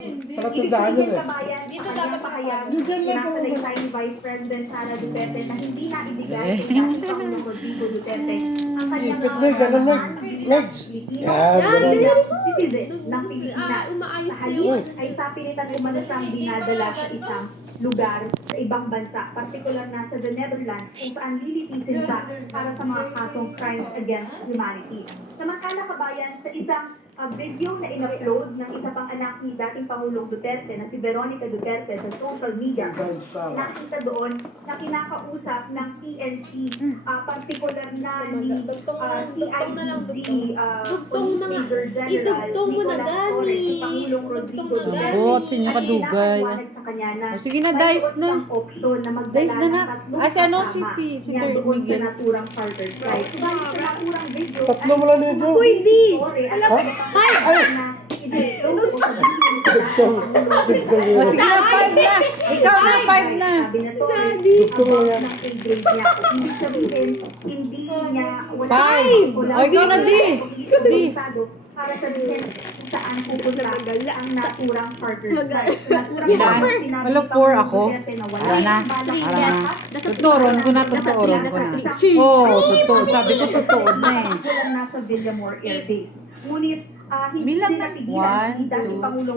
Palatandaan yun eh. Dito dapat Hindi dyan lang ako. Pinasalaysay ni Vice President Sara Duterte na hindi na ibigay kay dating Pangulong Rodrigo Duterte ang kanyang Ipit na ganun legs. Yan, ganun. citizen ng Pilipinas. Umaayos Sa na halip yun. ay sapilitan umano siyang dinadala sa isang lugar sa ibang bansa, partikular na sa the Netherlands, kung saan lilitisin siya para sa mga kasong crimes against humanity. Samantala, kabayan, sa isang video na in-upload ng isa pang anak ni dating Pangulong Duterte na si Veronica Duterte sa social media, nakita doon na kinakausap ng PNC, partikular na ni CID Major General Idugtong mo na, Nicolas Dani. Torres, si Pangulong Rodrigo Idugtong na, Duterte. Bot, sinyo ka dugay. O, sige na, dice na. Dice na na. Ah, si ano, si Third Miguel. Tatlo mo lang nito. Pwede. Ay! Digtong O, sige na, 5 na. Ikaw na, 5 na. Digtong mo yan. Five. O, ikaw na, di. Di. Para sabihin kung saan pupunta ang naturang Carter Wala, 4 ako. Para na. Para na. Tuturon ko na, tuturon ko na. Oo, totoo. Sabi ko, totoo na eh. Nasa Villamor Air Base. Ngunit hindi Bilang na. napigilan 1, ni dating 2, Pangulong